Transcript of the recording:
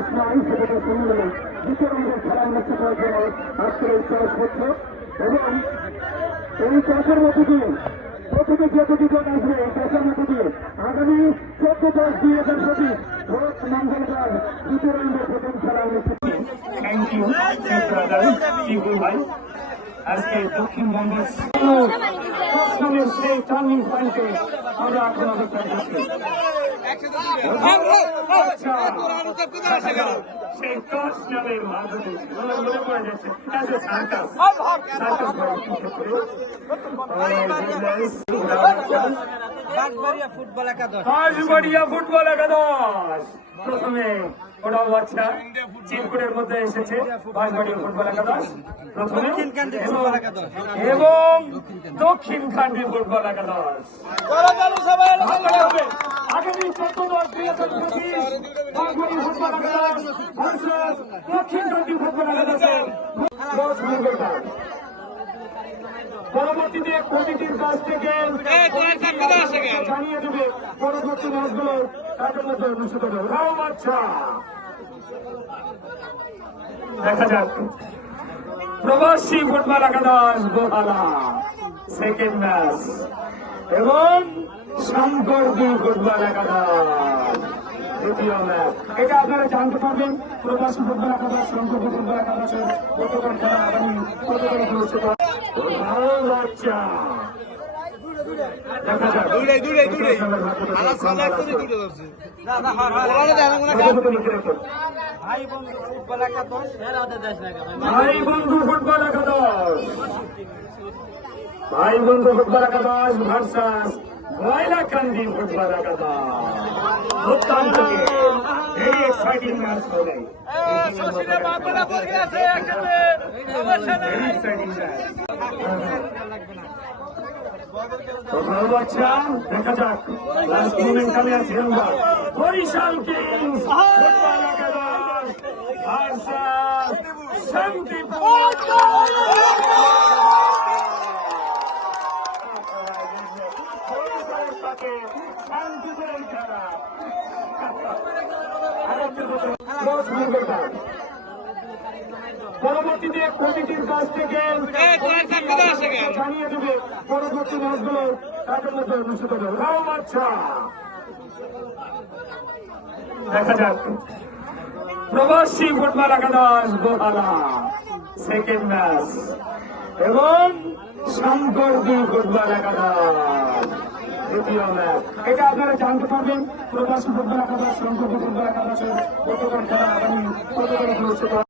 ইসমাইল সেখানে শুনলে দ্বিতীয় রাউন্ডের খেলা অনুষ্ঠিত হয়েছিল আজকের এই টস হচ্ছে এবং এই টসের মধ্যে দিয়ে প্রথমে যত দুজন আসবে এই টসের মধ্যে দিয়ে আগামী 14-10-2025 ভোট মঙ্গলবার দ্বিতীয় রাউন্ডের প্রথম খেলা অনুষ্ঠিত। থ্যাংক ইউ ভাই। আজকে দক্ষিণবঙ্গের সেই টার্নিং পয়েন্টে আমরা এখন অবস্থান করছি। সেই টস নামের মাধ্যমে মনে পড়ে যাচ্ছে ফুটবল একাদশ প্রথমে ওটাও বাচ্চা চিরকুটের মধ্যে এসেছে বাঁশবাড়িয়া ফুটবল একাদশ প্রথমে এবং দক্ষিণখান্ডি ফুটবল একাদশ আগামী 14-10-2025 বাঁশবাড়িয়া ফুটবল একাদশ ভার্সেস দক্ষিণখান্ডি ফুটবল একাদশের পরবর্তীতে কমিটির কাছ থেকে জানিয়ে দেবে পরবর্তী ম্যাচগুলো তাদের মধ্যে অনুষ্ঠিত হবে। আচ্ছা দেখা যাক প্রবাসী ফুটবল একাদশ গোহালা সেকেন্ড ম্যাচ এবং শঙ্করদী ফুটবল একাদশ দ্বিতীয় ম্যাচ। এটা আপনারা জানতে পারবেন প্রবাসী ফুটবল একাদশ শঙ্করদী ফুটবল একাদশের গতকাল খেলা আগামী গতকাল অনুষ্ঠিত। আচ্ছা দেখা যাক ভাই বন্ধু ফুটবল একাদশ ভার্সাস ময়লাকান্দি ফুটবল একাদশ অত্যন্ত ভেরি এক্সাইটিং ম্যাচ হবে। দেখা যাক লাস্ট মোমেন্টামে আছে বরিশাল কিংস ফুটবল একাদশ ভার্সাস শান্তিপুর শান্তিপুরের খেলা। পরবর্তীতে কমিটির কাছ থেকে জানিয়ে দেবে পরবর্তী ম্যাচগুলো তাদের মধ্যে অনুষ্ঠিত হবে। আচ্ছা দেখা যাক প্রবাসী ফুটবল একাদশ গোহালা সেকেন্ড ম্যাচ এবং শঙ্করদী ফুটবল একাদশ দ্বিতীয় ম্যাচ। এটা আপনারা জানতে পারবেন প্রবাসী ফুটবল একাদশ শঙ্করদী ফুটবল একাদশের গতকাল খেলা আগামী গতকাল অনুষ্ঠিত।